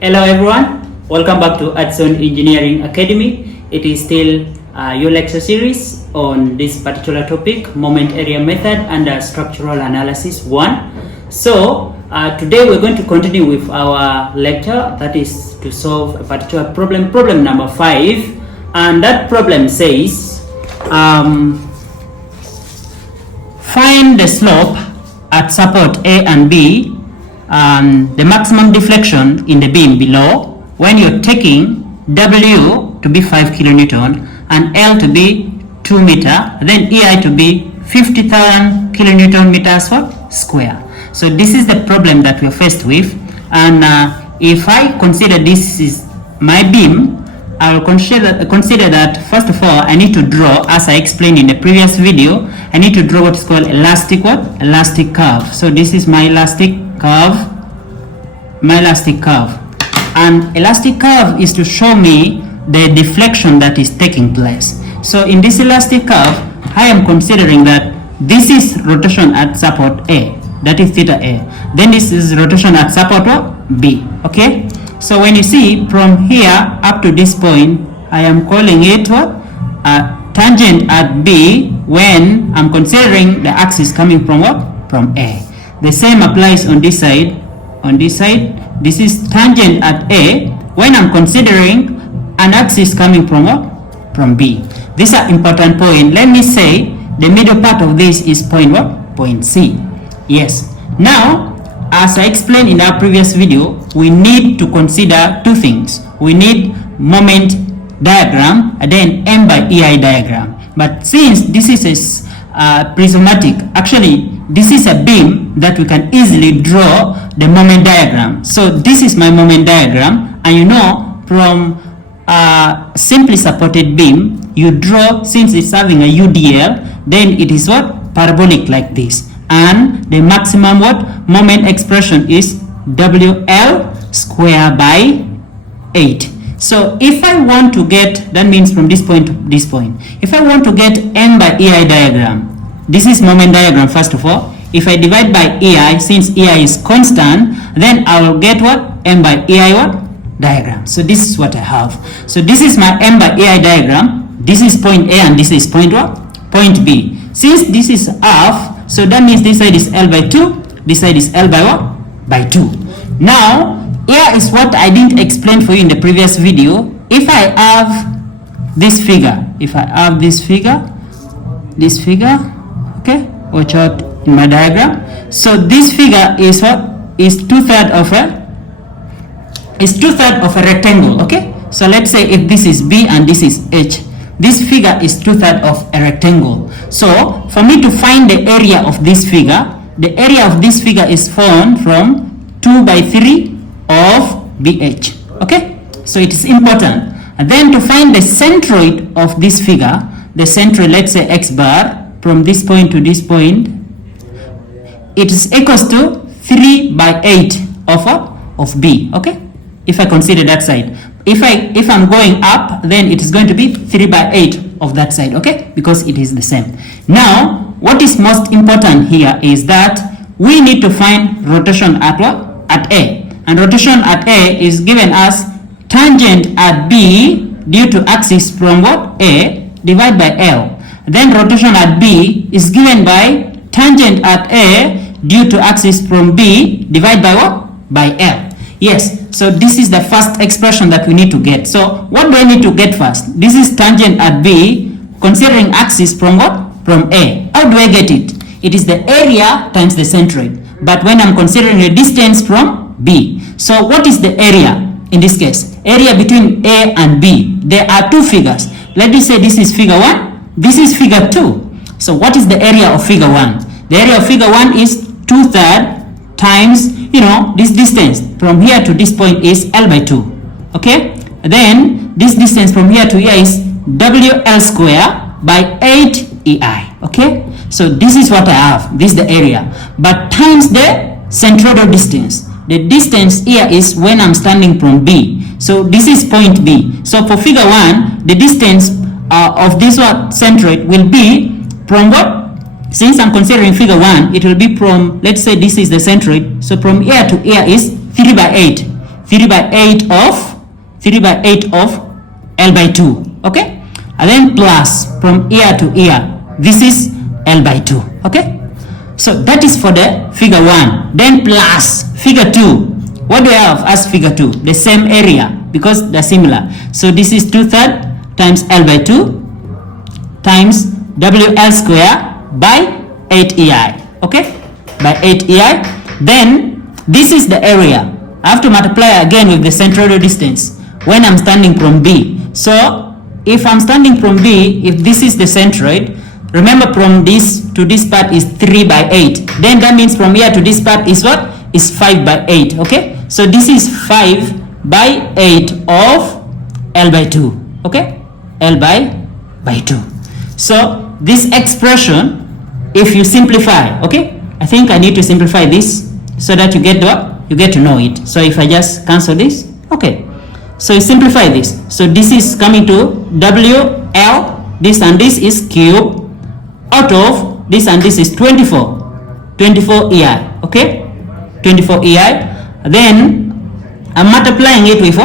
Hello everyone, welcome back to Adson Engineering Academy. It is still your lecture series on this particular topic, moment area method under structural analysis 1. So today we're going to continue with our lecture, that is to solve a particular problem, problem number 5, and that problem says find the slope at support A and B, the maximum deflection in the beam below when you're taking W to be 5 kilonewton and L to be 2 meter, then EI to be 50,000 kilonewton meters square. So this is the problem that we're faced with, and if I consider this is my beam, I'll consider that first of all I need to draw, as I explained in the previous video, I need to draw what's called elastic curve. So this is my elastic curve, and elastic curve is to show me the deflection that is taking place. So in this elastic curve, I am considering that this is rotation at support A, that is theta A. Then this is rotation at support B. Okay. So when you see from here up to this point, I am calling it tangent at B when I'm considering the axis coming from from A. The same applies on this side. This is tangent at A when I'm considering an axis coming from B. These are important points. Let me say the middle part of this is point Point C. Yes. Now, as I explained in our previous video, we need to consider two things. We need moment diagram and then M by EI diagram. But since this is a prismatic, actually this is a beam that we can easily draw the moment diagram. So this is my moment diagram, and you know from a simply supported beam, you draw, since it's having a UDL, then it is parabolic like this, and the maximum moment expression is WL square by 8. So if I want to get, that means from this point to this point, if I want to get M by EI diagram, this is moment diagram first of all. If I divide by EI, since EI is constant, then I will get M by EI diagram. So this is what I have. So this is my M by EI diagram. This is point A and this is point Point B. Since this is half, so that means this side is L by 2, this side is L by by 2. Now, here is what I didn't explain for you in the previous video. If I have this figure, okay, watch out in my diagram. So this figure is is two-thirds of a rectangle. Okay, so let's say if this is B and this is H, this figure is two-thirds of a rectangle. So for me to find the area of this figure, the area of this figure is found from 2 by 3 of BH. Okay, so it is important. And then to find the centroid of this figure, the centroid, let's say X bar, from this point to this point, it is equals to 3 by 8 of B. Okay, if I consider that side, if I'm going up, then it is going to be 3 by 8 of that side. Okay, because it is the same. Now what is most important here is that we need to find rotation at A, and rotation at A is given as tangent at B due to axis from A divided by L. Then rotation at B is given by tangent at A due to axis from B divided by by L. Yes, so this is the first expression that we need to get. So what do I need to get first? This is tangent at B considering axis from from A. How do I get it? It is the area times the centroid, but when I'm considering the distance from B. So what is the area in this case? Area between A and B. There are two figures. Let me say this is figure 1, this is figure 2. So what is the area of figure 1? The area of figure 1 is 2/3 times, this distance from here to this point is L by 2. Okay, then this distance from here to here is WL square by 8 EI. Okay, so this is what I have, this is the area, but times the centroidal distance. The distance here is when I'm standing from B, so this is point B. So for figure 1, the distance of this centroid will be from Since I'm considering figure 1, it will be from, let's say this is the centroid, so from here to here is 3 by 8. 3 by 8 of L by 2, okay? And then plus from ear to ear, this is L by 2, okay? So that is for the figure 1. Then plus figure 2. What do I have as figure 2? The same area, because they're similar. So this is 2/3 times L by 2 times WL square by 8 EI, okay? By 8 EI. Then this is the area. I have to multiply again with the centroidal distance when I'm standing from B. So if I'm standing from B, if this is the centroid, remember from this to this part is 3 by 8. Then that means from here to this part is what? Is 5 by 8, okay? So this is 5 by 8 of L by 2, okay? L by 2. So this expression, if you simplify, okay? I think I need to simplify this so that you get to know it. So if I just cancel this, okay? So you simplify this. So this is coming to WL, this and this is cube, out of this and this is 24 EI, okay? 24 EI. Then I'm multiplying it with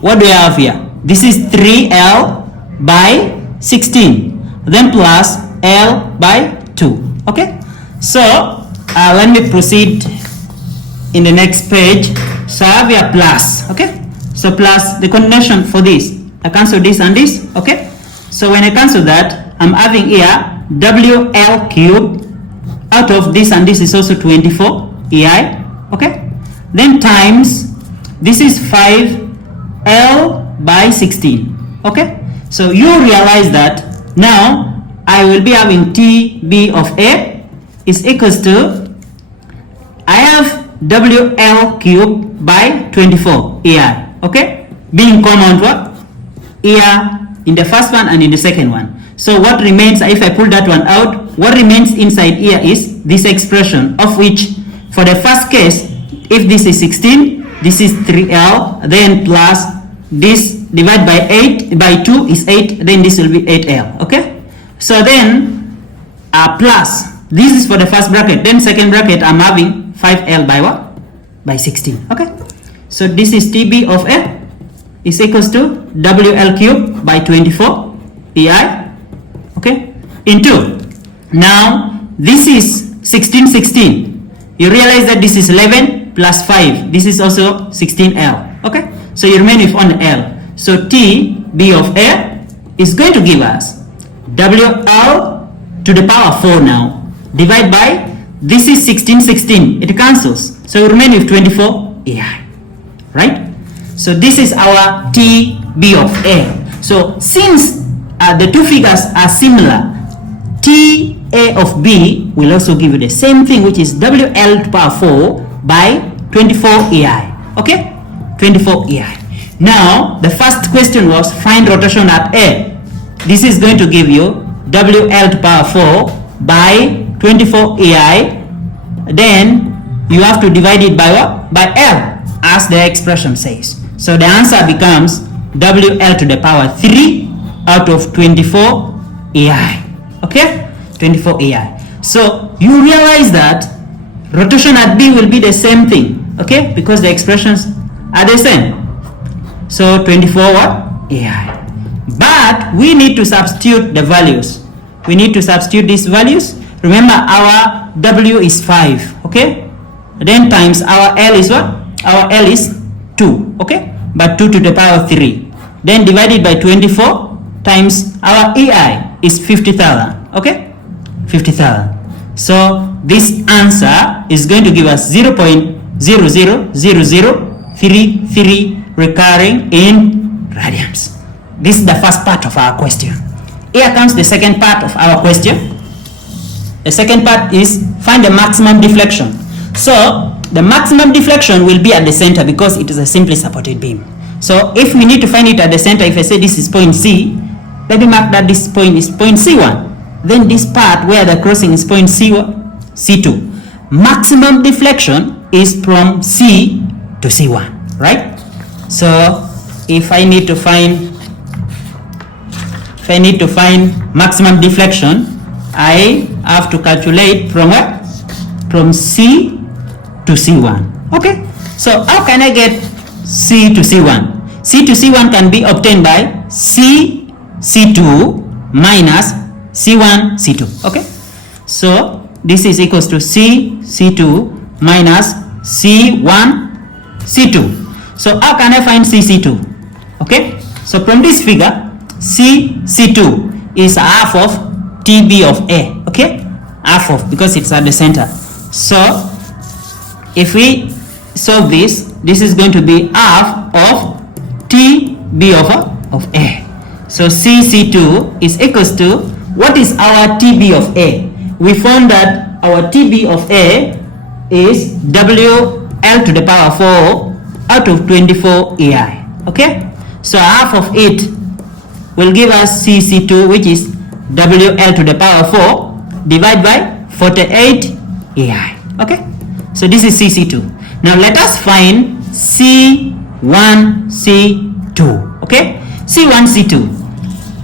what do I have here? This is 3L by 16, then plus L by 2, okay? So let me proceed in the next page. So I have here plus, okay? So plus the combination for this, I cancel this and this, okay? So when I cancel that, I'm having here WL cube, out of this and this is also 24 EI, okay? Then times, this is 5L by 16, okay? So you realize that now I will be having TB of A is equals to, I have WL cube by 24 EI, okay? Being common what? Here in the first one and in the second one. So what remains, if I pull that one out, what remains inside here is this expression, of which for the first case, if this is 16, this is 3L, then plus this divided by 8 by 2 is 8, then this will be 8L, okay? So then plus, this is for the first bracket, then second bracket I'm having 5L by what? By 16, okay? So this is TB of A is equals to WL cube by 24 EI, okay? Into, now this is 16. You realize that this is 11 plus 5. This is also 16L, okay? So you remain with only L. So TB of A is going to give us WL to the power 4 now. Divide by, this is 16. It cancels. So you remain with 24 EI, right? So this is our TB of A. So since the two figures are similar, TA of B will also give you the same thing, which is WL to power 4 by 24 EI, okay? 24 EI. Now, the first question was find rotation at A. This is going to give you WL to power 4 by 24 EI. Then, you have to divide it by what? By L, as the expression says. So, the answer becomes WL to the power 3 out of 24 EI. Okay? 24 EI. So, you realize that rotation at B will be the same thing. Okay? Because the expressions are the same. So, 24 what? EI. But, we need to substitute the values. We need to substitute these values. Remember, our W is 5. Okay? Then times our L is what? Our L is 2. Okay? But 2 to the power 3. Then divided by 24 times our EI is 50,000. Okay? 50,000. So this answer is going to give us 0.000033 recurring in radians. This is the first part of our question. Here comes the second part of our question. The second part is find the maximum deflection. So the maximum deflection will be at the center because it is a simply supported beam. So if we need to find it at the center, if I say this is point C, let me mark that this point is point C1. Then this part where the crossing is point C1, C2. Maximum deflection is from C to C1, right? So if I need to find maximum deflection, I have to calculate from what? From C to C1. Okay? So how can I get C to C1. C to C1 can be obtained by C C2 minus C1 C2. Okay, so this is equals to C C2 minus C1 C2. So how can I find C C2? Okay, so from this figure, C C2 is half of TB of A. Okay, half of, because it's at the center. So if we solve this, this is going to be half of TB of A. So C C2 is equals to, what is our TB of A? We found that our TB of A is WL to the power 4 out of 24 AI. Okay, so half of it will give us C C2, which is WL to the power 4 divided by 48 AI. Okay, so this is C C2. Now let us find C1 C2. Okay, C1 C2.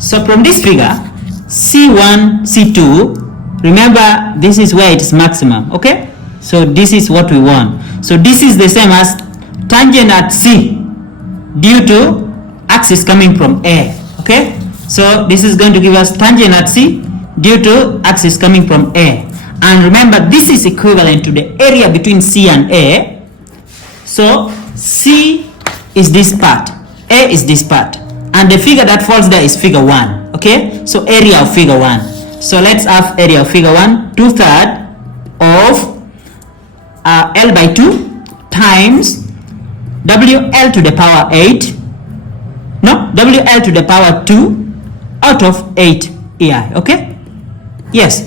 So from this figure, C1 C2, remember this is where it's maximum. Okay, so this is what we want. So this is the same as tangent at C due to axis coming from A. Okay, so this is going to give us tangent at C due to axis coming from A. And remember, this is equivalent to the area between C and A. So C is this part, A is this part, and the figure that falls there is figure 1. Okay, so area of figure 1. So let's have area of figure 1, 2/3 of L by 2 times WL to the power 8, no, WL to the power 2 out of 8 AI. Okay, yes,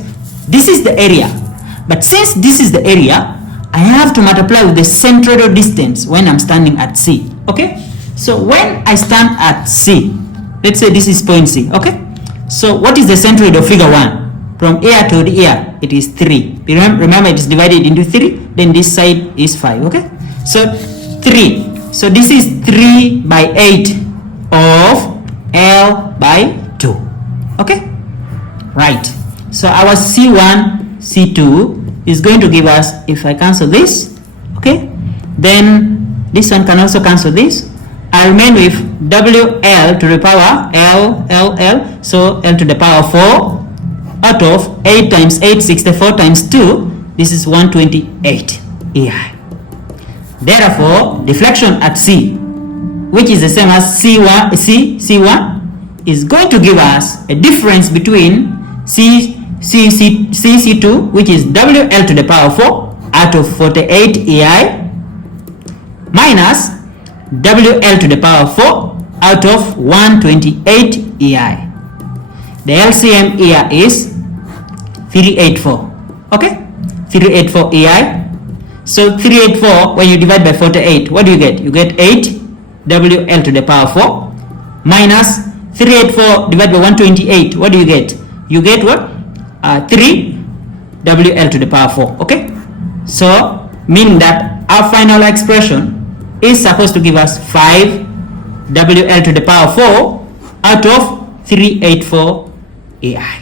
this is the area, but since this is the area, I have to multiply with the centroidal distance when I'm standing at C. Okay, so when I stand at C, let's say this is point C. Okay, so what is the centroid of figure 1? From ear to the ear, it is 3. Remember, it is divided into 3, then this side is 5. Okay, so 3. So this is 3 by 8 of L by 2. Okay, right. So our C1 C2 is going to give us, if I cancel this, okay, then this one can also cancel this. I remain with WL to the power L, so L to the power 4 out of 8 times 8, 64 times 2, this is 128 AI. Therefore, deflection at C, which is the same as C1, is going to give us a difference between C2, which is WL to the power 4 out of 48 AI, minus WL to the power 4 out of 128 AI. The LCM here is 384. Okay, 384 AI. So 384, when you divide by 48, what do you get? You get 8 WL to the power 4 minus 384 divided by 128. What do you get? You get what? 3 WL to the power 4. Okay, so meaning that our final expression is supposed to give us 5 WL to the power 4 out of 384 AI.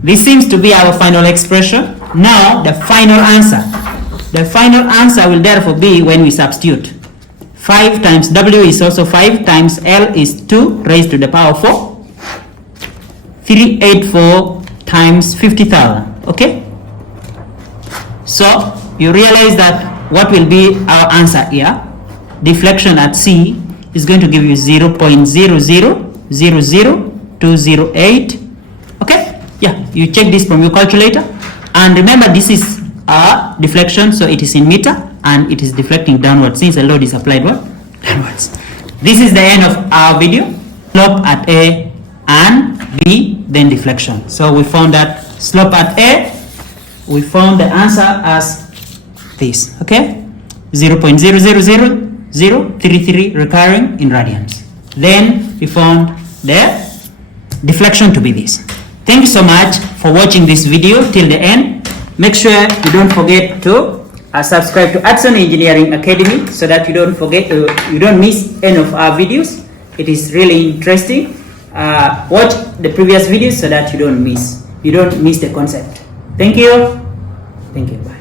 This seems to be our final expression. Now the final answer. The final answer will therefore be when we substitute. 5 times W is also 5 times L is 2 raised to the power 4. 384 times 50,000. Okay, so you realize that what will be our answer here? Deflection at C is going to give you 0.0000208. Okay, yeah, you check this from your calculator, and remember this is a deflection, so it is in meter and it is deflecting downwards since the load is applied what? Downwards. This is the end of our video. Slope at A and B, then deflection. So we found that slope at A, we found the answer as this. Okay, 0.00033 recurring in radians. Then we found the deflection to be this. Thank you so much for watching this video till the end. Make sure you don't forget to subscribe to Adson Engineering Academy so that you don't miss any of our videos. It is really interesting. Watch the previous videos so that you don't miss the concept. Thank you. Bye.